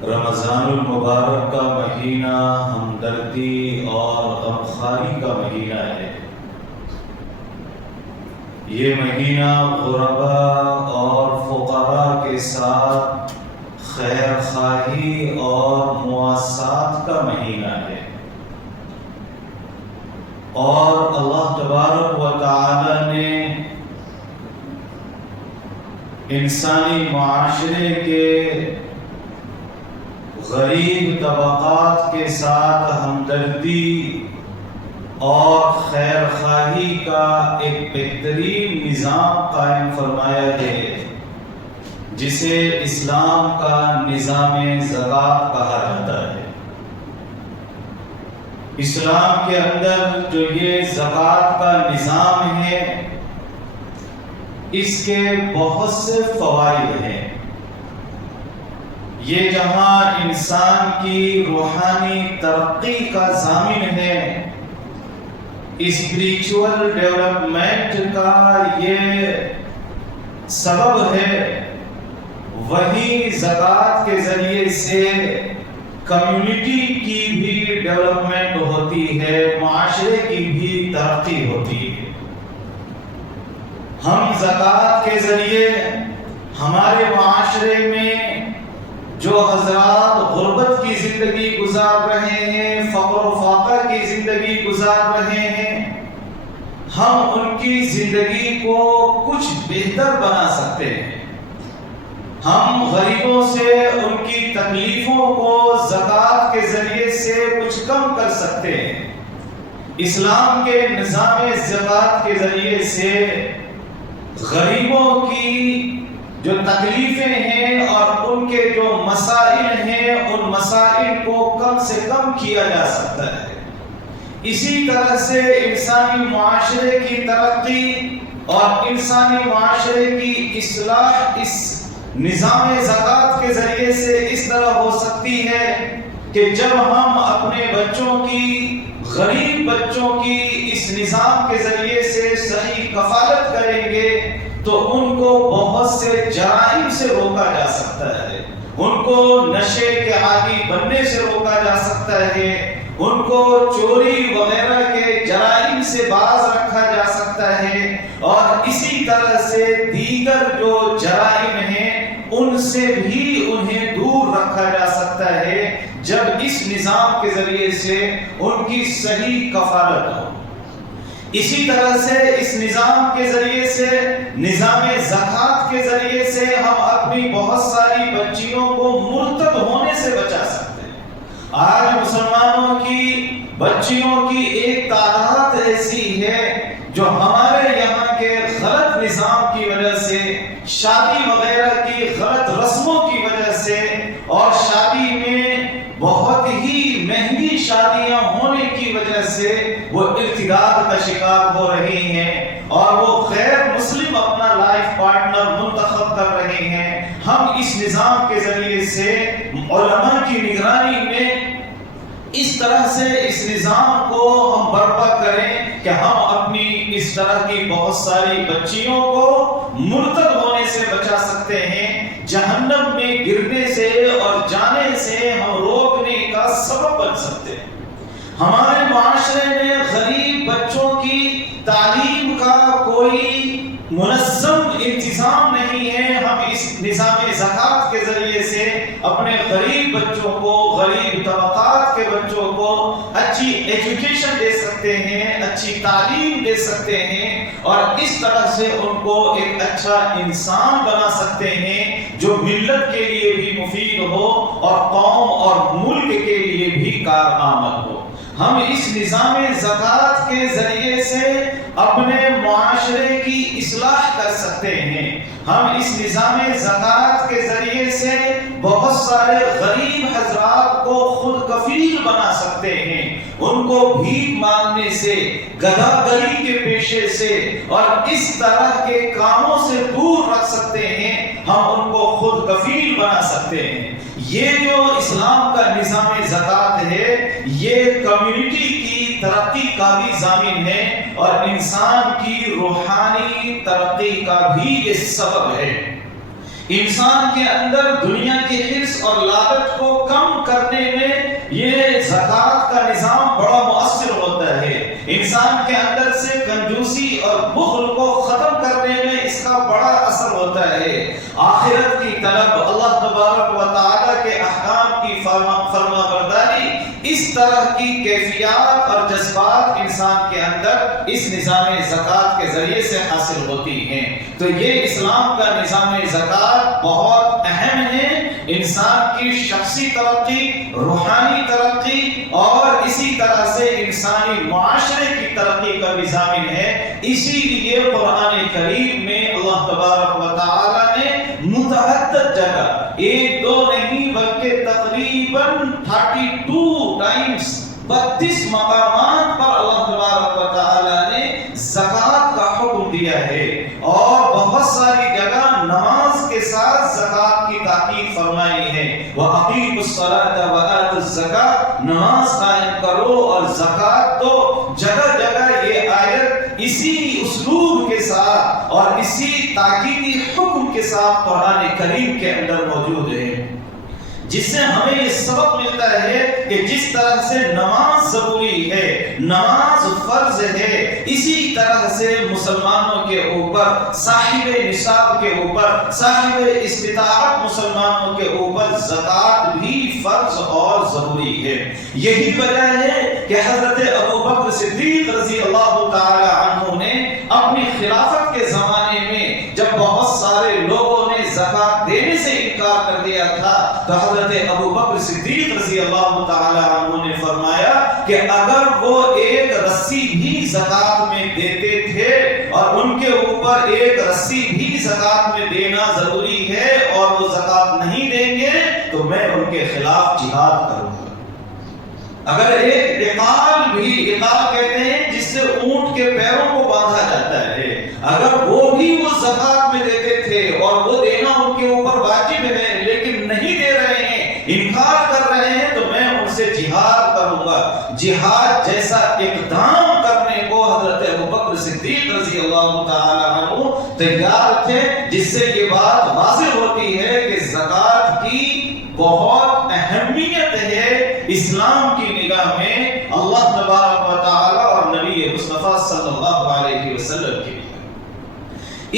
رمضان المبارک کا مہینہ ہمدردی اور غمخواری کا مہینہ ہے۔ یہ مہینہ غرباء اور فقراء کے ساتھ خیر خواہی اور مواسات کا مہینہ ہے، اور اللہ تبارک و تعالی نے انسانی معاشرے کے غریب طبقات کے ساتھ ہمدردی اور خیر خواہی کا ایک بہترین نظام قائم فرمایا ہے، جسے اسلام کا نظام زکوٰۃ کہا جاتا ہے۔ اسلام کے اندر جو یہ زکوٰۃ کا نظام ہے، اس کے بہت سے فوائد ہیں۔ یہ جہاں انسان کی روحانی ترقی کا ضامن ہے، اسپریچول ڈیولپمنٹ کا یہ سبب ہے، وہی زکوٰۃ کے ذریعے سے کمیونٹی کی بھی ڈیولپمنٹ ہوتی ہے، معاشرے کی بھی ترقی ہوتی ہے۔ ہم زکوٰۃ کے ذریعے ہمارے معاشرے میں جو حضرات غربت کی زندگی گزار رہے ہیں، فقر و فاقہ کی زندگی گزار رہے ہیں، ہم ان کی زندگی کو کچھ بہتر بنا سکتے ہیں۔ ہم غریبوں سے ان کی تکلیفوں کو زکوٰۃ کے ذریعے سے کچھ کم کر سکتے ہیں۔ اسلام کے نظام زکوٰۃ کے ذریعے سے غریبوں کی جو تکلیفیں ہیں اور ان کے جو مسائل ہیں، ان مسائل کو کم سے کم کیا جا سکتا ہے۔ اسی طرح سے انسانی معاشرے کی ترقی اور انسانی معاشرے کی اصلاح اس نظام زکوٰۃ کے ذریعے سے اس طرح ہو سکتی ہے کہ جب ہم اپنے بچوں کی، غریب بچوں کی اس نظام کے ذریعے سے صحیح کفالت کریں گے تو ان کو بہت سے جرائم سے روکا جا سکتا ہے، ان کو نشے کے عادی بننے سے روکا جا سکتا ہے، ان کو چوری وغیرہ کے جرائم سے باز رکھا جا سکتا ہے، اور اسی طرح سے دیگر جو جرائم ہیں ان سے بھی انہیں دور رکھا جا سکتا ہے، جب اس نظام کے ذریعے سے ان کی صحیح کفالت ہو۔ اسی طرح سے اس نظام کے ذریعے سے، نظام زکوٰۃ کے ذریعے سے ہم اپنی بہت ساری بچیوں کو مرتد ہونے سے بچا سکتے ہیں۔ آج مسلمانوں کی بچیوں کی ایک تعداد ایسی ہے جو ہمارے یہاں کے غلط نظام کی وجہ سے، شادی وغیرہ کی غلط رسموں کی وجہ سے، اور شادی میں بہت ہی مہنگی شادیاں ہونے کی وجہ سے وہ ارتداد کا شکار ہو رہی ہیں، اور وہ غیر مسلم اپنا لائف پارٹنر منتخب کر رہے ہیں۔ ہم اس نظام کے ذریعے سے علماء کی نگرانی میں اس طرح سے اس نظام کو ہم برپا کریں کہ ہم اپنی اس طرح کی بہت ساری بچیوں کو مرتد ہونے سے بچا سکتے ہیں، جہنم میں گرنے سے اور جانے سے ہم روکنے کا سبب بن سکتے ہیں۔ ہمارے معاشرے میں غریب بچوں کی تعلیم کا کوئی منظم انتظام نہیں ہے۔ ہم اس نظام زکوٰۃ کے ذریعے سے اپنے غریب بچوں کو، غریب طبقات کے بچوں کو اچھی ایجوکیشن دے سکتے ہیں، اچھی تعلیم دے سکتے ہیں، اور اس طرح سے ان کو ایک اچھا انسان بنا سکتے ہیں جو ملت کے لیے بھی مفید ہو اور قوم اور ملک کے لیے بھی کارآمد ہو۔ ہم اس نظام زکوٰۃ کے ذریعے سے اپنے معاشرے کی اصلاح کر سکتے ہیں۔ ہم اس نظام زکوٰۃ کے ذریعے سے بہت سارے غریب حضرات کو خود کفیل بنا سکتے ہیں، ان کو بھیک مانگنے سے، گدھا گری کے پیشے سے اور اس طرح کے کاموں سے دور رکھ سکتے ہیں۔ ہم ان کو خود کفیل بنا سکتے ہیں۔ یہ جو اسلام کا نظام زکوٰۃ ہے، یہ کمیونٹی کی ترقی کا بھی ضامن ہے اور انسان کی روحانی ترقی کا بھی یہ سبب ہے۔ انسان کے اندر دنیا کی حرص اور لالچ کو کرنے میں یہ زکوٰۃ کا نظام بڑا مؤثر ہوتا ہے. انسان کے اندر سے کنجوسی اور بخل کو ختم کرنے میں اس کا بڑا اثر ہوتا ہے. آخرت کی طلب، اللہ تبارک و تعالی کے احکام کی فرما برداری، اس طرح کی کیفیات اور جذبات انسان کے اندر اس نظام زکوٰۃ کے ذریعے سے حاصل ہوتی ہیں. تو یہ اسلام کا نظام زکوٰۃ بہت اہم ہے. انسان کی شخصی ترقی، روحانی ترقی اور اسی طرح سے انسانی معاشرے کی ترقی کا بھی ضامن ہے. اسی لیے قرآن کریم میں اللہ تبارک و تعالی نے متعدد جگہ، ایک دو نہیں بلکہ تقریباً 32 ٹائمز، 32 مقامات پر اللہ تبارک و تعالی نے زکوٰۃ کا حکم دیا ہے. اور بہت ساری جگہ نماز کے ساتھ زکوٰۃ کی تاکید فرمائی ہے. وَأَقِيمُوا الصَّلَاةَ وَآتُوا الزَّكَاةَ، نماز قائم کرو اور زکوٰۃ دو. جگہ جگہ یہ آیت اسی اسلوب کے ساتھ اور اسی تاکیدی حکم کے ساتھ قرآن کریم کے اندر موجود ہے، جس سے ہمیں یہ سبق ملتا ہے کہ جس طرح سے نماز ضروری ہے، نماز فرض ہے، اسی طرح سے مسلمانوں کے اوپر، صاحب نصاب کے اوپر، صاحب استطاعت مسلمانوں کے اوپر زکوٰۃ بھی فرض اور ضروری ہے. یہی وجہ ہے کہ حضرت ابوبکر صدیق رضی اللہ تعالی عنہ نے اپنی خلافت کے زمانے میں جب بہت سارے لوگوں نے زکوٰۃ دینے سے انکار کر دیا تھا تو حضرت ابوبکر صدیق رضی اللہ تعالی عنہ نے فرمایا کہ اگر وہ ایک رسی بھی زکوٰۃ میں دیتے تھے اور ان کے اوپر ایک رسی بھی زکوٰۃ میں دینا ضروری ہے اور وہ زکوٰۃ نہیں دیں گے تو میں ان کے خلاف جہاد کروں گا. اگر ایک عقال بھی، عقال کہتے ہیں جس سے اونٹ کے پیروں کو باندھا جاتا ہے، اگر وہ بھی وہ زکوٰۃ میں دیتے تھے اور وہ دینا ان کے اوپر واجب ہے لیکن نہیں دے رہے ہیں، انکار کر رہے ہیں، تو میں ان سے جہاد کروں گا. جہاد جیسا اقدام کرنے کو حضرت ابوبکر صدیق رضی اللہ تعالی عنہ تیار تھے، جس سے یہ بات واضح ہوتی ہے کہ زکوٰۃ کی بہت اہمیت ہے اسلام کی نگاہ میں اللہ تبارک و تعالی اور نبی مصطفیٰ صلی اللہ علیہ وسلم کی.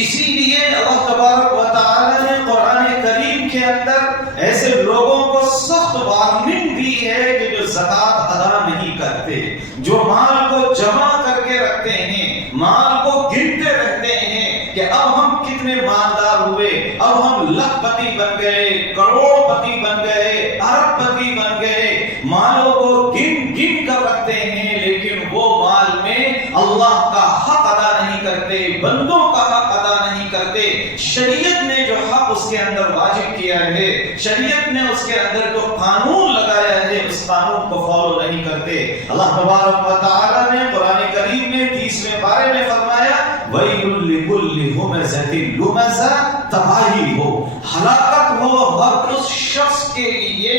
اسی لیے اللہ تبارک و تعالی نے قرآن کریم کے اندر ایسے لوگوں کو سخت وارننگ دی ہے کہ جو زکوٰۃ ادا نہیں کرتے، جو مال کو جمع کر کے رکھتے ہیں، مال کو گنتے رہتے ہیں کہ اب ہم کتنے مالدار ہوئے، اب ہم لاکھ پتی بن گئے، کروڑ پتی بن گئے، ارب پتی بن گئے. مالوں کو گن گن کر رکھتے ہیں لیکن وہ مال میں اللہ کا حق ادا نہیں کرتے، بندوں کا حق ادا نہیں کرتے. شریعت نے جو حق اس کے اندر واجب کیا ہے، شریعت نے اس کے اندر جو قانون لگایا ہے، اس قانون کو فالو نہیں کرتے. اللہ تبارک و تعالی نے قرآن کریم میں 30ویں پارے میں فرمایا وَيْلٌ لِكُلِّ هُمَزَةٍ لُمَزَةٍ، تباہی ہو، ہلاکت ہو ہر اس شخص کے لیے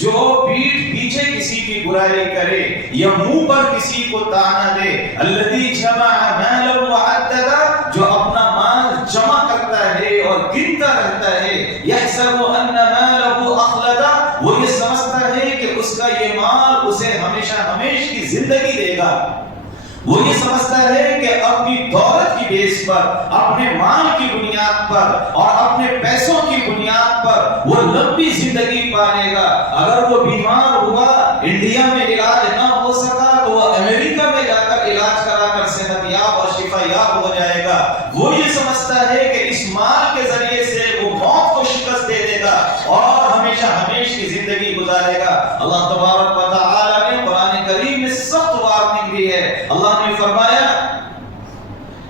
جو پیٹھ پیچھے کسی کی برائی کرے یا منہ پر کسی کو طعنہ دے. الذی جمع مالا وعددا، جو اپنا مال جمع کرتا ہے اور گنتا رہتا ہے. یحسب ان مالہ اخلدا، وہ یہ سمجھتا ہے کہ اس کا یہ مال اسے ہمیشہ ہمیش کی زندگی دے گا. وہ یہ سمجھتا ہے کہ اپنی دولت کی بیس پر، اپنے مال کی بنیاد پر اور اپنے پیسوں کی بنیاد پر وہ لمبی زندگی پائے گا. اگر وہ بیمار ہوا، انڈیا میں علاج نہ ہو سکا تو وہ امریکہ میں جا کر علاج کرا کر صحت یاب اور شفا یاب ہو جائے گا. وہ یہ سمجھتا ہے کہ اس مال کے ذریعے سے وہ موت کو شکست دے دے گا اور ہمیشہ ہمیش کی زندگی گزارے گا. اللہ تبارک و تعالی نے قرآن کریم میں سخت وارننگ دی ہے. اللہ نے فرمایا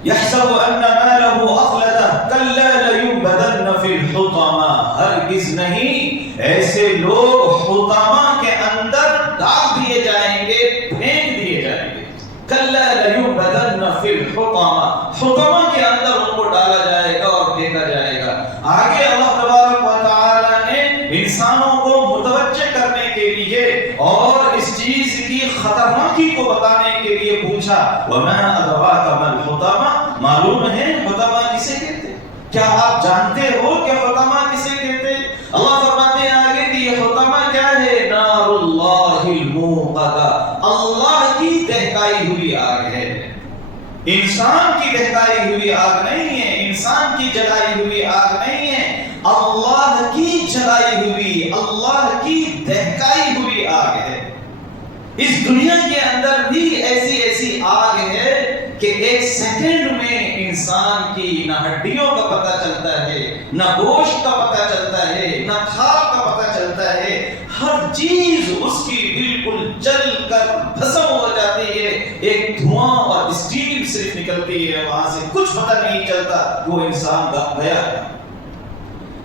یحسب ان مالہ اخلدہ کلا لینبذن فی الحطمہ، ہرگز نہیں، ایسے لوگ حطمہ کے اندر ڈال دیے جائیں گے، پھینک دیے جائیں گے. کلا لینبذن فی الحطمہ، حطمہ کے اندر ان کو ڈالا جائے گا اور پھینکا جائے گا. آگے اللہ تبارک و تعالی نے انسانوں کو متوجہ کرنے کے لیے اور اس چیز کی خطرناکی کو بتانے کے لیے پوچھا وَمَا أَدْرَاكَ مَا الْحُطَمَةُ، معلوم ہے حطمہ کسے کہتے؟ کیا آپ جانتے ہو کہ حطمہ کسے کہتے؟ اللہ فرماتے ہیں آگے کہ یہ حطمہ کیا ہے؟ انسان کی دہکائی ہوئی آگ نہیں ہے، انسان کی جلائی ہوئی آگ نہیں ہے، اللہ کی جلائی ہوئی، اللہ کی دہکائی ہوئی آگ ہے۔ اس دنیا کے اندر بھی ایسی ایسی آگ ہے کہ ایک سیکنڈ میں انسان کی نہ ہڈیوں کا پتہ چلتا ہے، نہ گوشت کا پتہ چلتا ہے، نہ کھال کا پتہ چلتا ہے، ہر چیز اس کی بالکل جل کر بھسم ہو جاتی ہے، ایک دھواں اور اسٹیم صرف نکلتی ہے، وہاں سے کچھ پتہ نہیں چلتا وہ انسان گیا ہے۔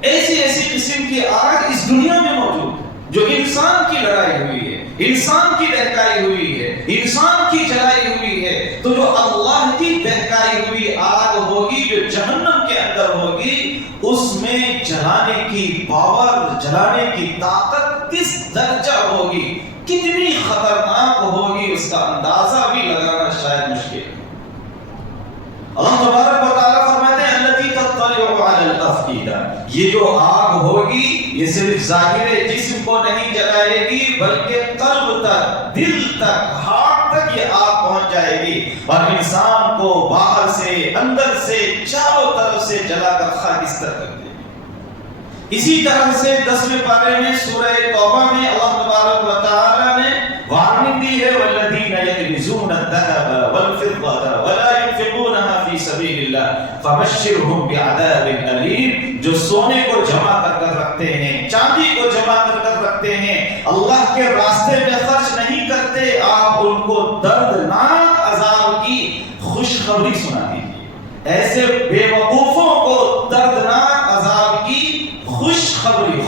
ایسی ایسی قسم کی آگ اس دنیا میں موجود ہے جو انسان کی لڑائی ہوئی ہے، انسان کی دہکائی ہوئی ہے، انسان کی جلائی ہوئی ہے۔ تو جو اللہ کی دہکائی ہوئی آگ ہوگی، جو جہنم کے اندر ہوگی، اس میں جلانے کی پاور، جلانے کی طاقت کس درجہ ہوگی، کتنی خطرناک ہوگی، اس کا اندازہ بھی لگانا شاید مشکل ہے۔ اللہ تبارک و تعالیٰ فرماتے ہیں التی تطلع علی الافئدہ، یہ جو آگ ہوگی یہ صرف ظاہر جسم کو نہیں جلائے گی بلکہ قلب تک، دل تک، ہارٹ تک یہ آگ پہنچ جائے گی اور انسان کو باہر سے، اندر سے، چاروں طرف سے جلا کر خاکستر کر دے گی۔ اسی طرح سے 10ویں پارے میں سورہ توبہ میں اللہ تبارک و تعالیٰ نے وارننگ دی ہے والذین یکنزون الذهب والفضة ولا ينفقونها في سبيل الله فبشرهم بعذاب أليم، جو سونے کو جمع کر رکھتے ہیں، چاندی کو جمع کر رکھتے ہیں، اللہ کے راستے میں خرچ نہیں کرتے، آپ ان کو دردناک عذاب کی خوشخبری سنا دیجیے۔ ایسے بے وقوفوں کو دردناک عذاب کی خوشخبری،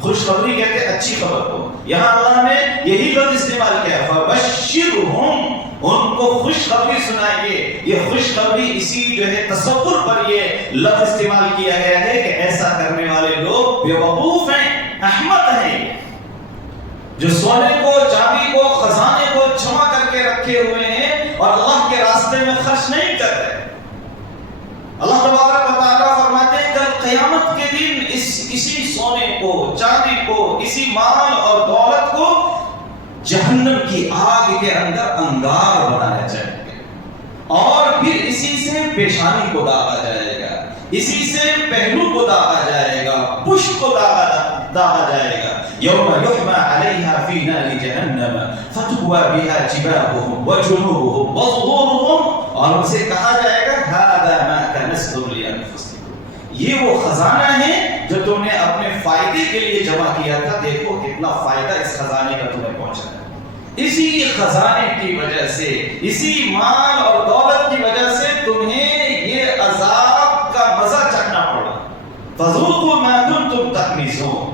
خوشخبری کہتے ہیں اچھی خبر کو، یہاں اللہ نے یہی لفظ استعمال کیا ہے فبشرہم، ان کو خوشخبری سنائیے۔ یہ خوشخبری اسی جو ہے تصور پر یہ لفظ استعمال کیا گیا ہے کہ ایسا کرنے والے لوگ بے وقوف ہیں، احمق ہیں، جو سونے کو، چاندی کو، خزانے کو جمع کر کے رکھے ہوئے ہیں اور اللہ کے راستے میں خرچ نہیں کر رہے۔ اللہ تبارک و تعالیٰ فرماتے ہیں کل قیامت کے دن اسی سونے کو، چاندی کو، اسی مال اور دولت کو جہنم کی آگ کے اندر انگار بنایا جائے گا اور پھر اسی سے پیشانی کو داغا جائے گا، اسی سے پہلو کو داغا جائے گا، پشت کو داغا جائے گا۔ یوم یحمى علیہا فی نار جہنم فتکوی بہا جباہہم وجنوبہم وظہورہم، اور ان سے کہا جائے گا ھذا ما کنزتم لانفسکم، یہ وہ خزانہ ہے جو تم نے اپنے فائدے کے لیے جمع کیا تھا، دیکھو کتنا فائدہ اس خزانے کا تمہیں پہنچا ہے۔ اسی خزانے کی وجہ سے، اسی مال اور دولت کی وجہ سے تمہیں یہ عذاب کا مزہ چکھنا پڑا، فذوقوا ما کنتم تکنزون۔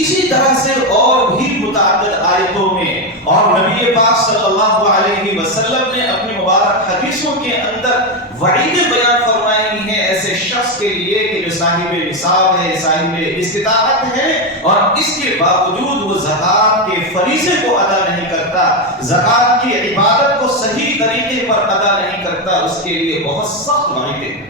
اسی طرح سے اور بھی متعدد آیتوں میں اور نبی پاک صلی اللہ علیہ وسلم نے اپنی مبارک حدیثوں کے اندر وعیدیں بیان فرمائی ہیں ایسے شخص کے لیے کہ جو صاحب نصاب ہے، صاحب استطاعت ہے اور اس کے باوجود وہ زکوٰۃ کے فریضے کو ادا نہیں کرتا، زکوٰۃ کی عبادت کو صحیح طریقے پر ادا نہیں کرتا، اس کے لیے بہت سخت وعیدیں ہیں۔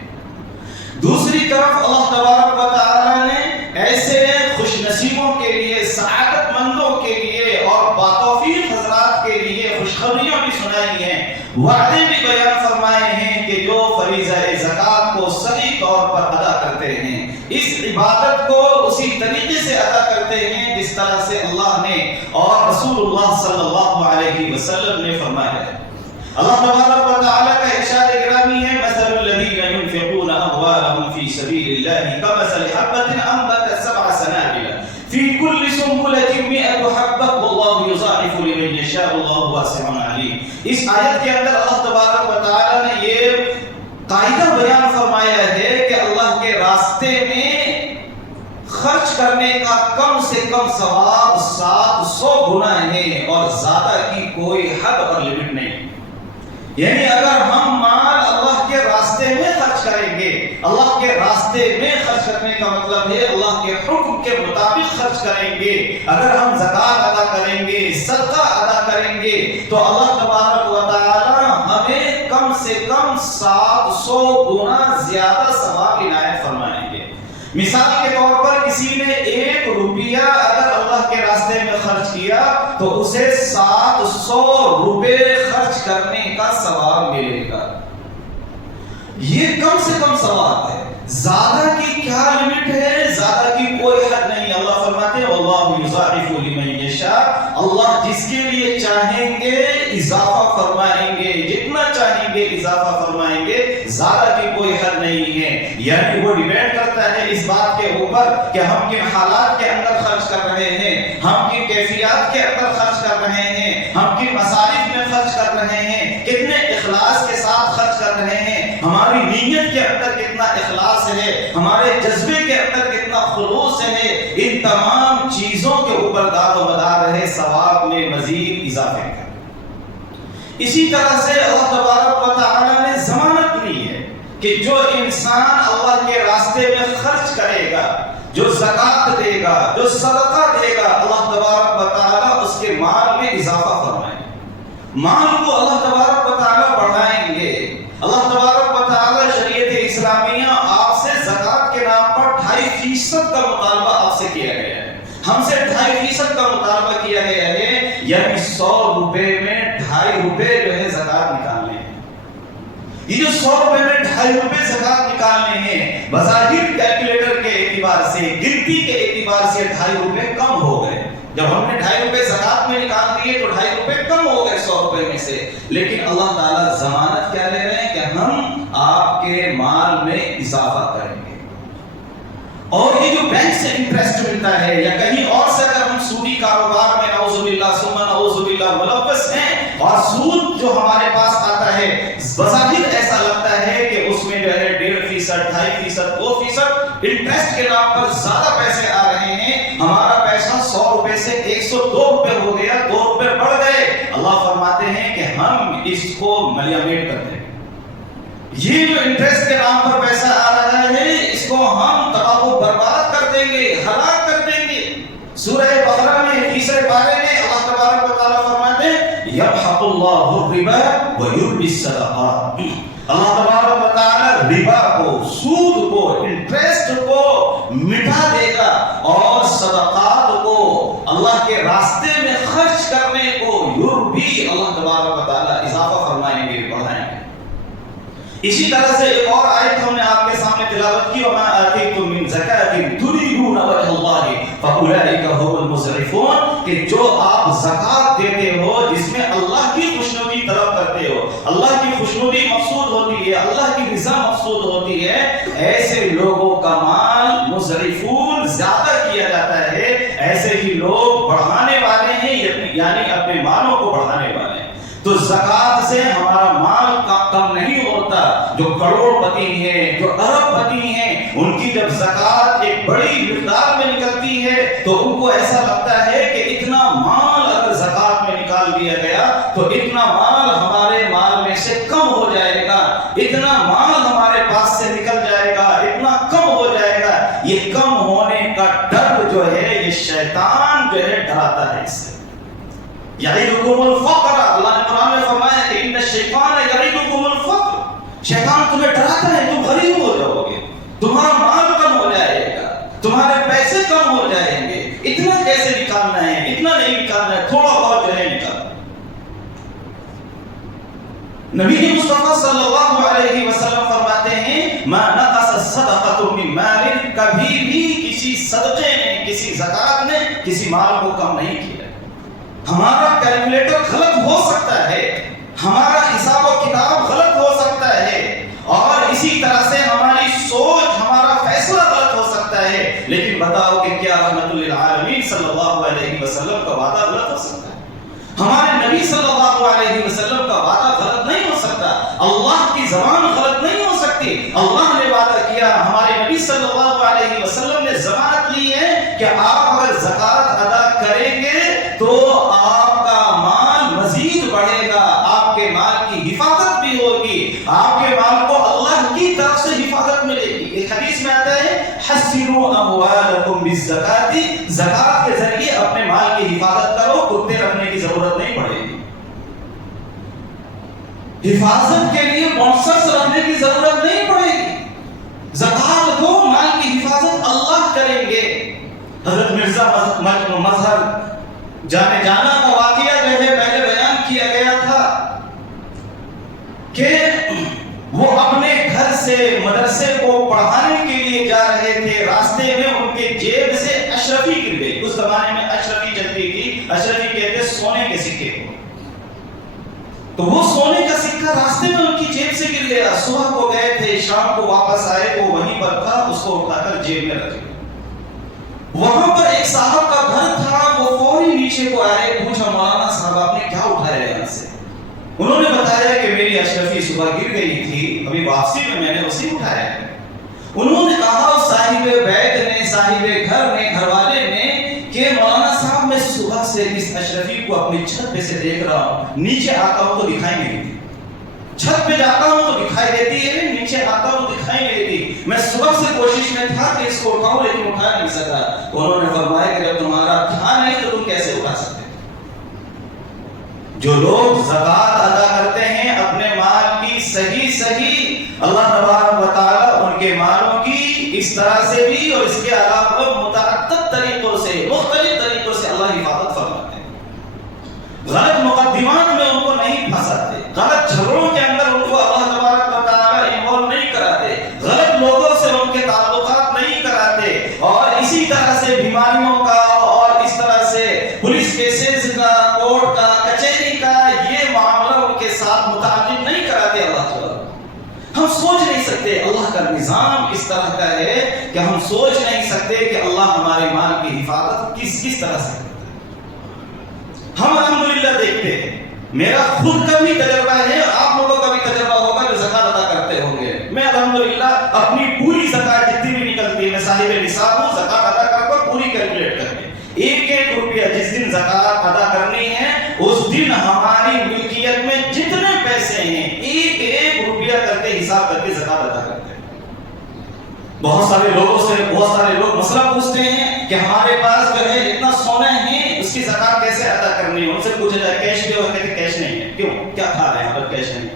دوسری طرف اللہ تبارک و تعالیٰ نے ایسے خوش نصیبوں کے لیے، سعادت مندوں کے لیے اور باتوفیق حضرات کے لیے خوشخبریاں بھی سنائی ہیں، وعدے بھی بیان فرمائے ہیں کہ جو فریضہ زکوٰۃ کو صحیح طور پر ادا کرتے ہیں، اس عبادت کو اسی طریقے سے ادا کرتے ہیں جس طرح سے اللہ نے اور رسول اللہ صلی اللہ علیہ وسلم نے فرمایا ہے۔ اللہ تبارک و تعالیٰ کا ارشاد گرامی ہے مثل الذین ينفقون اموالهم في سبيل الله كمثل حبة انبتت 7 سنابل في كل سنبلة 100 حبة والله يضاعف لمن يشاء والله واسع علیم۔ اس آیت کے اندر اللہ تبارک و تعالیٰ نے یہ قاعدہ بیان فرمایا ہے کہ اللہ کے راستے میں خرچ کرنے کا کم سے کم ثواب 700 گنا ہے اور زیادہ کی کوئی حد اور لمٹ نہیں۔ یعنی اگر ہم مال اللہ کے راستے میں خرچ کریں گے، اللہ کے راستے میں خرچ کرنے کا مطلب ہے اللہ کے حکم کے مطابق خرچ کریں گے، اگر ہم زکوٰۃ ادا کریں گے، صدقہ ادا کریں گے تو اللہ تبارک و تعالی ہمیں کم سے کم 700 گنا زیادہ ثواب عنایت فرمائیں گے۔ مثال کے طور پر کسی نے 1 روپیہ اگر اللہ کے راستے میں خرچ کیا تو اسے 700 روپے خرچ کرنے کا ثواب ملے گا۔ یہ کم سے کم ثواب ہے. زیادہ کی کیا لمٹ ہے؟ زیادہ کی کوئی حد نہیں. اللہ فرماتے ہیں واللہ یضاعف لمن یشاء، اللہ جس کے لیے چاہیں گے اضافہ فرمائیں گے، جتنا چاہیں گے اضافہ فرمائیں گے، زیادہ کی کوئی حد نہیں ہے. یعنی وہ ڈیپینڈ کرتا ہے اس بات کے اوپر کہ ہم کن حالات کے اندر خرچ کر رہے ہیں، ہم کن کیفیات کے اندر خرچ کر رہے ہیں، ہم کن مصارف میں خرچ کر رہے ہیں، کتنے اخلاص کے ساتھ خرچ کر رہے ہیں، ہماری نیت کے اندر کتنا اخلاص ہے، ہمارے جذبے کے اندر کتنا خلوص ہے. ان تمام چیزوں کے اوپر دار و مدار رہے ثواب میں مزید اضافے کا. اسی طرح سے اللہ تبارک و تعالی نے ضمانت دی ہے کہ جو انسان اللہ کے راستے میں خرچ کرے گا، جو زکات دے گا، جو صدقہ دے گا، اللہ تبارک و تعالی اس کے مال میں اضافہ فرمائیں گے، مال کو اللہ تبارک و تعالی بڑھائیں گے. اللہ تبارک و تعالی شریعت اسلامیہ آپ سے زکات کے نام پر 2.5% کا مطالبہ آپ سے کیا گیا ہے، ہم سے 2.5% کا مطالبہ کیا گیا ہے. یعنی 100 روپے میں 2.5 روپے جو ہے زکات نکالنے ہیں. یہ جو 100 روپے میں 2.5 روپے زکات نکالنے ہیں، بظاہر کیلکولیٹر کے اعتبار سے، گنتی کے اعتبار سے 2.5 روپے کم ہو گئے. جب ہم نے 2.5 روپے زکات میں نکال دیے تو 2.5 روپے کم ہو گئے 100 روپے میں سے. لیکن اللہ تعالیٰ ضمانت کیا لے رہے ہیں کہ ہم آپ کے مال میں اضافہ کریں گے. اور یہ جو بینک سے انٹرسٹ ملتا ہے یا کہیں اور سے اگر ہم سودی کاروبار میں نعوذ باللہ ثم نعوذ باللہ ملوث ہیں اور سود جو ہمارے پاس آتا ہے بظاہر ایسا لگتا ہے کہ اس میں جو ہے 1.5%، 2.5%، 2% انٹرسٹ کے نام پر زیادہ پیسے آ رہے ہیں. ہمارا پیسہ 100 روپے سے 102 روپے ہو گیا، 2 روپے بڑھ گئے. اللہ فرماتے ہیں کہ ہم اس کو ملیامیٹ کرتے ہیں. یہ جو انٹرسٹ کے نام پر پیسہ آ رہا ہے اس کو ہم تباہ و برباد کر دیں گے، ہلاک کر دیں گے. سورہ بقرہ میں 30 پارے میں اللہ تبارک و تعالیٰ فرماتے ہیں یمحق اللہ الربا ویربی الصدقات. اللہ تبارک و تعالیٰ ربا کو، سود کو، انٹرسٹ کو مٹا دے گا اور صدقات کو، اللہ کے راستے میں خرچ کرنے کو یربی، اللہ تبارک و تعالیٰ اضافہ فرمائیں گے، بڑھائیں گے. اسی طرح سے ایک اور آیت ہم نے آپ کے سامنے تلاوت کی وَمَا آتَيْتُم مِّن زَكَاةٍ تُرِيدُونَ وَجْهَ اللَّهِ فَأُولَٰئِكَ هُمُ الْمُضْعِفُونَ، کہ جو آپ زکات دیتے ہو جس میں اللہ کی خوشنودی طلب کرتے ہو، اللہ کی خوشنودی مقصود ہوتی ہے، اللہ کی رضا مقصود ہوتی ہے، ایسے لوگوں کا مال مضعفون زیادہ کیا جاتا ہے. ایسے ہی لوگ بڑھانے والے ہیں، یعنی اپنے مالوں کو بڑھانے والے ہیں. تو زکات سے ہمارا مال کم نہیں ہوتا. جو کروڑ پتی ہیں، جو ارب پتی ہیں، ان کی جب زکات ایک بڑی مقدار میں نکلتی ہے تو ان کو ایسا لگتا ہے کہ اتنا مال اگر زکات میں نکال دیا گیا تو اتنا مال ہمارے مال میں سے کم ہو جائے گا، اتنا مال ہمارے پاس سے نکل جائے گا، اتنا کم ہو جائے گا. یہ کم ہونے کا ڈر جو ہے یہ شیطان جو ہے ڈراتا ہے اس سے. یعیدکم الفقر، اللہ نے قرآن میں فرمایا کہ ان الشیطان یعیدکم الفقر، شیطان تمہیں ڈراتا ہے تم غریب ہو جاؤ گے، تمہارا مال کم ہو جائے گا، تمہارے پیسے کم ہو جائیں گے. اتنا کیسے نکالنا ہے، اتنا نہیں نکالنا ہے، تھوڑا بہت جو ہے نکالنا. نبی مصطفیٰ صلی اللہ علیہ وسلم فرماتے ہیں ما نقص الصدقۃ من مال، کبھی بھی کسی صدقے نے، کسی زکات نے کسی مال کو کم نہیں کیا. ہمارا کیلکولیٹر غلط ہو سکتا ہے، ہمارا حساب و کتاب غلط ہو سکتا ہے، اور اسی طرح سے ہماری سوچ، ہمارا فیصلہ غلط ہو سکتا ہے. لیکن بتاؤ کہ کیا رحمت للعالمین صلی اللہ علیہ وسلم کا وعدہ غلط ہو سکتا ہے؟ ہمارے نبی صلی اللہ علیہ وسلم کا وعدہ غلط نہیں ہو سکتا. اللہ کی زبان غلط نہیں ہو سکتی. اللہ نے وعدہ کیا، ہمارے نبی صلی اللہ علیہ وسلم نے ضمانت لی ہے کہ آپ اگر زکات ادا کریں گے تو آپ کا مال مزید بڑھے گا، آپ کے مال کی حفاظت بھی ہوگی، آپ کے مال کو اللہ کی طرف سے حفاظت ملے گی. ایک حدیث میں آتا ہے حسنوا اموالکم بالزکات، زکات کے ذریعے اپنے مال کی حفاظت کرو، کتے رکھنے کی ضرورت نہیں پڑے گی. حفاظت کے لیے بانسرس رکھنے کی ضرورت نہیں پڑے گی. زکات دو، مال کی حفاظت اللہ کریں گے. حضرت مرزا مظہر جانے جانا کا واقعہ جو ہے پہلے بیان کیا گیا تھا کہ وہ اپنے گھر پڑھانے کے لیے جا رہے تھے، راستے میں ان کے جیب سے اشرفی گر گئی. اس زمانے میں اشرفی چلتی تھی، اشرفی کہتے سونے کے سکے کو. تو وہ سونے کا سکہ راستے میں ان کی جیب سے گر گیا. صبح کو گئے تھے، شام کو واپس آئے تو وہیں پر تھا، اس کو اٹھا کر جیب میں رکھ دیا. وہاں پر ایک صاحب کا گھر تھا، وہ فوری نیچے کو آئے، پوچھا مولانا صاحب آپ نے کیا اٹھایا یہاں سے؟ انہوں نے بتایا کہ میری اشرفی صبح گر گئی تھی، ابھی واپسی میں نے اسے اٹھایا ہے. انہوں نے کہا صاحب بیت نے، صاحب گھر نے، گھر والے نے کہ مولانا صاحب میں صبح سے اس اشرفی کو اپنی چھت پہ سے دیکھ رہا ہوں، نیچے آتا ہوں تو دکھائی نہیں دیتی، چھت پہ جاتا ہوں تو دکھائی دیتی ہے، نیچے آتا ہوں تو دکھائی نہیں دیتی. میں صبح سے کوشش میں تھا کہ اس کو اٹھاؤں لیکن اٹھا نہیں سکا. انہوں نے فرمایا کہ جب تمہارا تھا نہیں تو تم کیسے اٹھا سکتے؟ جو لوگ زکات ادا کرتے ہیں اپنے مال کی صحیح اللہ تبارک و تعالی ان کے مالوں کی اس طرح سے بھی اور اس کے علاوہ متعدد طریقوں سے، مختلف طریقوں سے اللہ حفاظت فرماتے ہیں. غلط مقدمات میں ان کو نہیں پھنساتے، غلط جھگڑوں کے اندر ان کو اللہ تبارک و تعالی انوالو نہیں کراتے، غلط لوگوں سے ان کے تعلقات نہیں کراتے. اور اسی طرح سے بیماریوں کا اور اس طرح سے پولیس کیسز کا، کورٹ کا، کچہری کا یہ معاملہ ان کے ساتھ متعلق نہیں کراتے اللہ تعالی. ہم سوچ نہیں سکتے، اللہ کا نظام اس طرح کا ہے کہ ہم سوچ نہیں سکتے کہ اللہ ہمارے مال کی حفاظت کس طرح سے کرتا ہے. ہم الحمدللہ دیکھتے ہیں، میرا خود کا بھی تجربہ ہے، آپ لوگوں کا بھی تجربہ ہوگا جو زکات ادا کرتے ہوں گے. میں الحمدللہ اپنی پوری زکات جتنی بھی نکلتی ہے، میں صاحب نصاب ہوں، زکات ادا کرتا ہوں پوری کیلکولیٹ کر کے. ایک روپیہ جس دن زکات ادا کرنی ہے اس دن ہماری ملکیت میں جتنے پیسے ہیں ایک روپیہ کر کے حساب کر کے زکات ادا کرتے ہیں. بہت سارے لوگ مسئلہ پوچھتے ہیں کہ ہمارے پاس جو ہے اتنا سونا ہے اس کی زکات کیسے ادا کرنی ہے. ان سے پوچھا جائے کیش دے، وہ کہتے ہیں کیش نہیں ہے. کیوں؟ کیا کھا رہے ہیں اگر کیش نہیں؟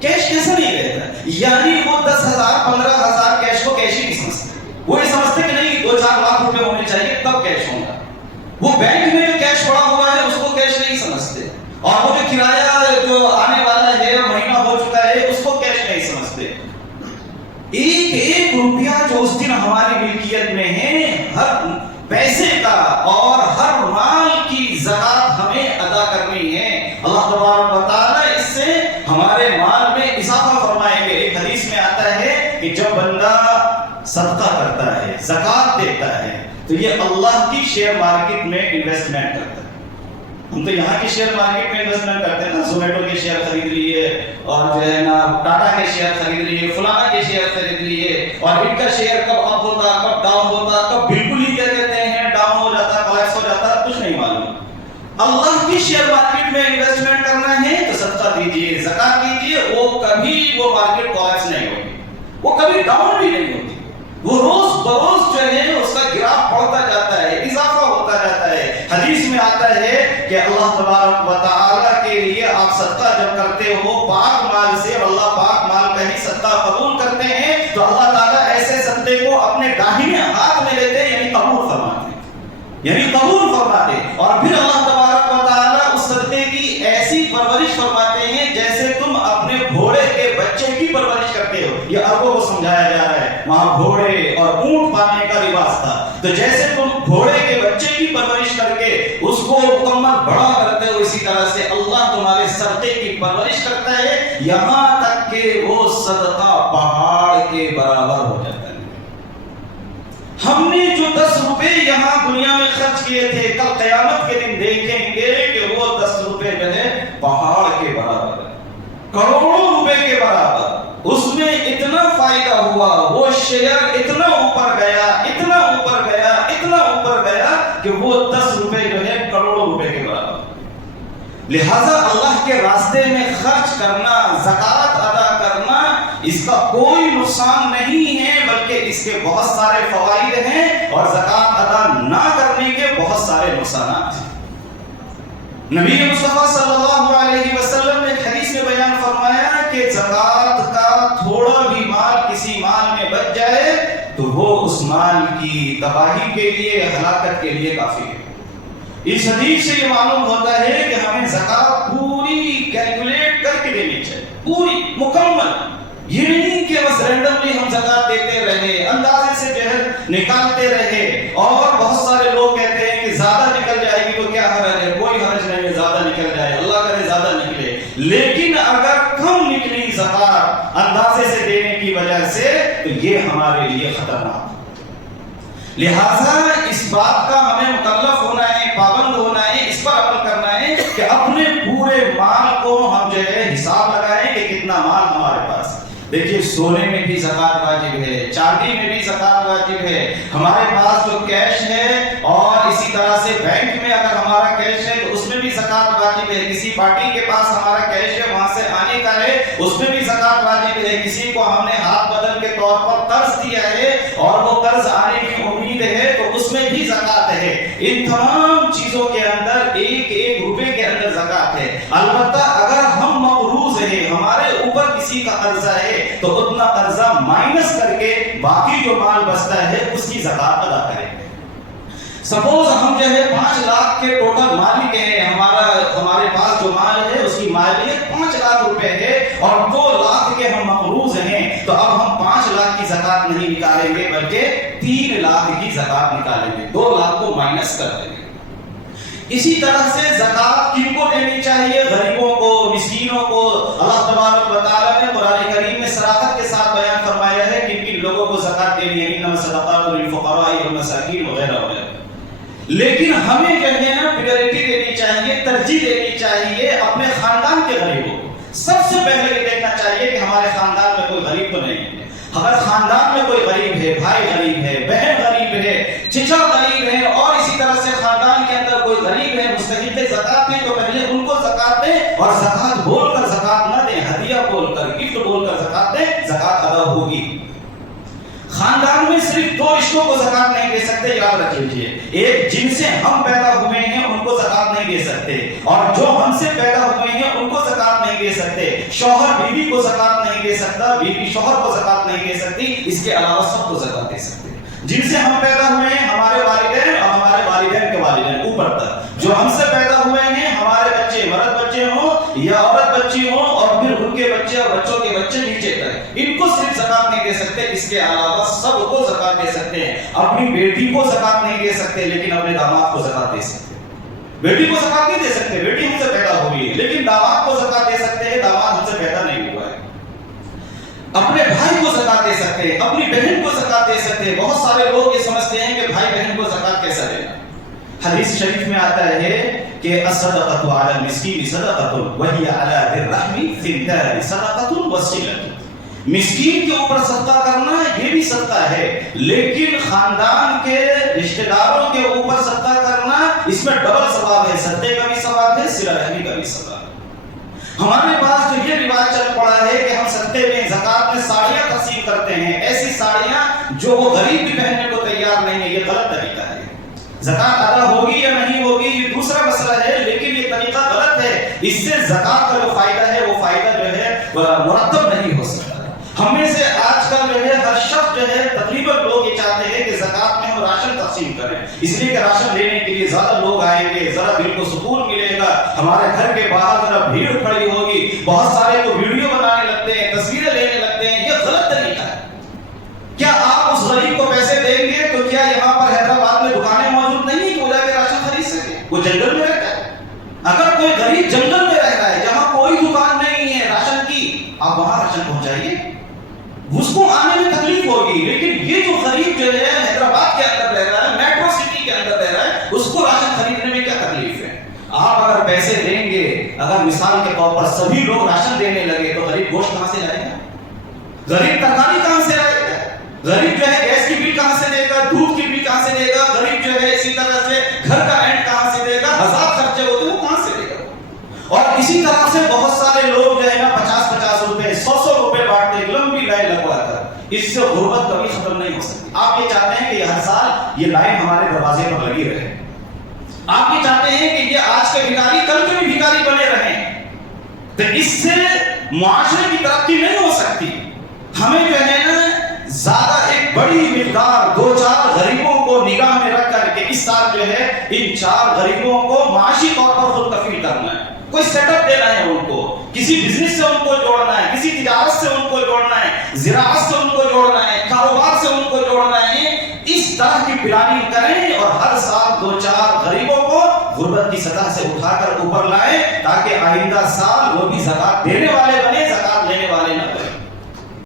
کیش کیسے نہیں رہتا؟ یعنی وہ 10,000 15,000 کیش کو کیش ہی نہیں سمجھتے. وہ یہ سمجھتے کہ نہیں 2-4 لاکھ روپے ہونے چاہیے تب کیش ہوگا. وہ بینک میں جو کیش پڑا ہوا ہے اس کو کیش نہیں سمجھتے. اور وہ جو کرایہ جو آنے والا ہے، مہینہ ہو چکا ہے، اس کو کیش نہیں سمجھتے. ایک روپیہ جو اس دن ہماری ملکیت میں ہے، ہر پیسے کا اور ہر مال کی زکات ہمیں ادا کرنی ہے. اللہ تبارک و تعالی اس سے ہمارے مال میں اضافہ فرمائیں گے. ایک حدیث میں آتا ہے کہ جب بندہ صدقہ کرتا ہے، زکات دیتا ہے تو یہ اللہ کی شیئر مارکیٹ میں انویسٹمنٹ کرتا ہے. ہم تو یہاں کی شیئر مارکیٹ میں انویسٹمنٹ کرتے ہیں نا، زومیٹو کے شیئر خرید لیے اور جو ہے نا ٹاٹا کے شیئر خرید لیے، فلانا کے شیئر خرید لیے، اور ان کا شیئر کب اپ ہوتا، کب ڈاؤن ہوتا، کب بالکل ہی کیا کہتے ہیں ڈاؤن ہو جاتا، کولیپس ہو جاتا، کچھ نہیں معلوم. اللہ کی شیئر مارکیٹ میں انویسٹمنٹ کرنا ہے تو صدقہ دیجیے، زکات دیجیے. وہ کبھی وہ مارکیٹ کولیپس نہیں ہوگی، وہ کبھی ڈاؤن بھی نہیں ہوتی. وہ روز بروز جو ہے اس کا گراف بڑھتا جاتا ہے، اضافہ ہوتا جاتا ہے. حدیث میں آتا ہے کہ اللہ تبارک و تعالی کے لیے آپ صدقہ جب کرتے ہو پاک مال سے، اور اللہ پاک مال کا ہی صدقہ قبول کرتے ہیں، تو اللہ تعالیٰ ایسے صدقے کو اپنے داہنے ہاتھ میں لیتے ہیں، یعنی قبول فرماتے. اور پھر اللہ تبارک و تعالیٰ اس صدقے کی ایسی پرورش فرماتے ہیں جیسے تم اپنے گھوڑے کے بچے کی پرورش کرتے ہو. یہ عربوں کو سمجھایا جا رہا ہے، وہاں گھوڑے اور اونٹ پالنے کا رواج تھا. تو جیسے تم گھوڑے کے بچے کی پرورش کر کے اس کو مکمل بڑا کرتے ہو، اسی طرح سے اللہ تمہارے صدقے کی پرورش کرتا ہے، یہاں تک کہ وہ صدقہ پہاڑ کے برابر ہو جاتا ہے. ہم نے جو 10 روپے یہاں دنیا میں خرچ کیے تھے، کل قیامت کے دن دیکھیں گے کہ وہ 10 روپے جو ہے پہاڑ کے برابر ہے، کروڑوں روپے کے برابر. اس میں اتنا فائدہ ہوا، وہ شیئر اتنا اوپر گیا، اتنا اوپر گیا، اتنا اوپر گیا کہ وہ 10 روپے جو ہے کروڑوں روپے کے برابر. لہذا اللہ کے راستے میں خرچ کرنا، زکات ادا کرنا، اس کا کوئی نقصان نہیں ہے، بلکہ اس کے بہت سارے فوائد ہیں، اور زکات ادا نہ کرنے کے بہت سارے نقصانات ہیں. نبی مصطفیٰ صلی اللہ علیہ وسلم نے حدیث میں بیان فرمایا کہ زکات کا تھوڑا بھی مال کسی مال میں بچ جائے تو وہ اس مال کی تباہی کے لیے، ہلاکت کے لیے کافی ہے. اس حدیث سے یہ معلوم ہوتا ہے کہ ہمیں زکات پوری کیلکولیٹ کر کے دینی چاہیے، پوری مکمل. یہ نہیں کہ بس رینڈملی ہم زکات دیتے رہے، اندازے سے جو ہے نکالتے رہے، اور بہت سارے لوگ کہتے ہیں کہ زیادہ نکل جائے گی تو کیا حرج ہے، کوئی حرج نہیں ہے، زیادہ نکل جائے، اللہ کرے زیادہ نکلے، لیکن اگر کم نکلی زکات اندازے سے دینے کی وجہ سے تو یہ ہمارے لیے خطرناک، لہذا اس بات کا ہمیں مکلف ہونا ہے، پابند ہونا ہے، اس پر عمل کرنا ہے کہ اپنے پورے مال کو ہم جو ہے حساب لگائیں کہ کتنا مال ہمارے پاس۔ دیکھیے سونے میں بھی زکات واجب ہے، چاندی میں بھی زکات واجب ہے، ہمارے پاس جو کیش ہے، اور اسی طرح سے بینک میں اگر ہمارا کیش ہے تو اس میں بھی زکات واجب ہے، کسی پارٹی کے پاس ہمارا کیش ہے وہاں سے آنے کا ہے اس میں بھی زکات واجب ہے، کسی کو ہم نے ہاتھ بدل کے طور پر قرض دیا ہے اور وہ قرض آنے کی امید ہے تو اس میں بھی زکات ہے۔ ان تمام چیزوں کے اندر ایک ایک روپے کے اندر زکات ہے۔ البتہ اگر ہم مقروض ہیں، ہمارے اوپر کسی کا قرضہ ہے تو اتنا قرضہ مائنس کر کے باقی جو مال بچتا ہے اس کی زکات ادا کریں گے۔ سپوز ہم جو ہے 5 لاکھ کے ٹوٹل مالک ہیں، ہمارے پاس جو مال ہے اس کی مالیت 5 لاکھ روپے ہے، اور 2 لاکھ کے ہم مقروض ہیں، تو اب ہم 5 لاکھ کی زکات نہیں نکالیں گے بلکہ 3 لاکھ کی زکات نکالیں گے، 2 لاکھ کو مائنس کر دیں گے۔ اسی طرح سے زکات کن کو دینی چاہیے؟ غریبوں کو، مسکینوں کو۔ اللہ تبارک و تعالی نے قرآن کریم میں صراحت کے ساتھ بیان فرمایا ہے کہ کن لوگوں کو زکات دینی ہے، انما الصدقات للفقراء والمساکین وغیرہ وغیرہ۔ لیکن ہمیں جو ہے نا پریورٹی دینی چاہیے، ترجیح دینی چاہیے اپنے خاندان کے غریبوں کو۔ سب سے پہلے یہ دیکھنا چاہیے کہ ہمارے خاندان میں کوئی غریب تو نہیں ہے۔ اگر خاندان میں کوئی غریب ہے، بھائی غریب ہے، بہن غریب ہے، چچا غریب ہے، اور اسی طرح سے خاندان کے اندر کوئی غریب ہے، مستحق زکات ہے، تو پہلے ان کو زکات دیں، اور زکات بول کر زکات نہ دیں، ہدیہ بول کر، گفٹ بول کر زکات دیں، زکات ادا ہوگی۔ خاندان میں صرف 2 رشتوں کو زکات نہیں دے سکتے، یاد رکھ لیجیے، ایک جن سے ہم پیدا ہوئے ہیں ان کو زکات نہیں دے سکتے، اور جو ہم سے پیدا ہوئے ہیں ان کو زکات نہیں دے سکتے، شوہر بیوی کو زکات نہیں دے سکتا، بیوی شوہر کو زکات نہیں دے سکتی، اس کے علاوہ سب کو زکات دے سکتے ہیں۔ جن سے ہم پیدا ہوئے ہیں ہمارے والدین اور ہمارے والدین کے والدین اوپر تک، جو ہم سے پیدا ہوئے ہیں ہمارے بچے، مرد بچے ہوں یا عورت بچی ہوں، اور پھر ان کے بچے اور بچوں کے بچے نیچے تک، ان کو صرف زکات نہیں دے سکتے، اس کے علاوہ سب کو زکات دے سکتے ہیں۔ اپنی بیٹی کو زکات نہیں دے سکتے لیکن اپنے داماد کو زکات دے سکتے ہیں۔ بیٹی کو زکات نہیں دے سکتے، بیٹی ہم سے پیدا ہوئی ہے، لیکن داماد کو زکات دے سکتے ہیں، داماد ہم سے پیدا نہیں ہوا ہے۔ اپنے بھائی کو زکات دے سکتے ہیں، اپنی بہن کو زکات دے سکتے ہیں۔ بہت سارے لوگ یہ سمجھتے ہیں کہ بھائی بہن کو زکات کیسا دینا۔ حدیث شریف میں آتا ہے کہ الصدقۃ علی المسکین صدقۃ وہی علی ذی الرحم ثنتان صدقۃ وصلۃ۔ مسکین کے اوپر صدقہ کرنا یہ بھی صدقہ ہے، لیکن خاندان کے رشتہ داروں کے اوپر صدقہ کرنا اس میں ڈبل ثواب ہے، صدقے کا بھی ثواب ہے، صلہ رحمی کا بھی ثواب ہے۔ ہمارے پاس جو یہ رواج چل پڑا ہے کہ ہم صدقے میں، زکات میں ساڑیاں تقسیم کرتے ہیں، ایسی ساڑیاں جو وہ غریب بھی پہننے کو تیار نہیں ہے، یہ غلط طریقہ ہے۔ زکات ادا ہوگی یا نہیں ہوگی یہ دوسرا مسئلہ ہے، لیکن یہ طریقہ غلط ہے، اس سے زکات کا جو فائدہ ہے وہ فائدہ جو ہے مرتب نہیں ہو سکتا۔ ہم میں سے آج کل جو ہے ہر شخص جو ہے تقریباً لوگ یہ چاہتے ہیں کہ زکات میں ہم راشن تقسیم کریں، اس لیے کہ راشن لینے کے لیے زیادہ لوگ آئیں گے، ذرا دل کو سکون ملے گا، ہمارے گھر کے باہر ذرا بھیڑ کھڑی ہوگی، بہت سارے تو ویڈیو بنانے لگتے ہیں، تصویریں لینے لگتے ہیں، یہ غلط طریقہ ہے۔ کیا آپ اس غریب کو پیسے دیں گے تو کیا یہاں پر حیدرآباد میں دکانیں موجود نہیں ہیں کہ وہ جا کے راشن خرید سکے؟ وہ جنگل میں رہتا ہے۔ اگر کوئی غریب جنگل میں رہ رہا ہے جہاں کوئی دکان نہیں ہے راشن کی، آپ وہاں راشن پہنچائیے، اس کو آنے میں تکلیف ہوگی، لیکن یہ جو غریب جو ہے حیدرآباد کے اندر رہ رہا ہے، میٹرو سٹی کے اندر رہ رہا ہے، اس کو راشن خریدنے میں کیا تکلیف ہے؟ آپ اگر پیسے دیں گے، اگر مثال کے طور پر سبھی لوگ راشن دینے لگے تو غریب گوشت کہاں سے لائے گا؟ غریب ترکاری کہاں سے لائے گا؟ غریب جو ہے گیس کی بل کہاں سے دے گا؟ دودھ کی بل کہاں سے دے گا؟ غریب جو ہے اسی طرح سے گھر کا رینٹ کہاں سے دے گا؟ 1000 خرچے ہوتے ہیں، وہ کہاں سے دے گا؟ اور اسی طرح سے بہت سارے لوگ جو ہے نا 50-50 روپے 100 روپے بانٹتے ہیں لمبی لائن لگوا کر، اس سے غربت کبھی ختم نہیں ہو سکتی۔ آپ یہ چاہتے ہیں کہ ہر سال یہ لائن ہمارے دروازے پر لگی رہے، آپ یہ چاہتے ہیں کہ یہ آج کے بھکاری کل کے بھی بھکاری بنے رہیں، تو اس سے معاشرے کی ترقی نہیں ہو سکتی۔ ہمیں جو ہے نا زیادہ ایک بڑی مقدار 2-4 غریبوں کو نگاہ میں رکھ کر کے اس سال جو ہے ان 4 غریبوں کو معاشی طور پر خود کفیل کرنا ہے، کوئی سیٹ اپ دینا ہے، ان کو کسی بزنس سے ان کو جوڑنا ہے، کسی تجارت سے ان کو جوڑنا ہے، زراعت سے طرح کی پلاننگ کریں اور ہر سال 2-4 غریبوں کو غربت کی سطح سے اٹھا کر اوپر لائیں تاکہ آئندہ سال وہ بھی زکات دینے والے بنے، زکات لینے والے نہ بنے۔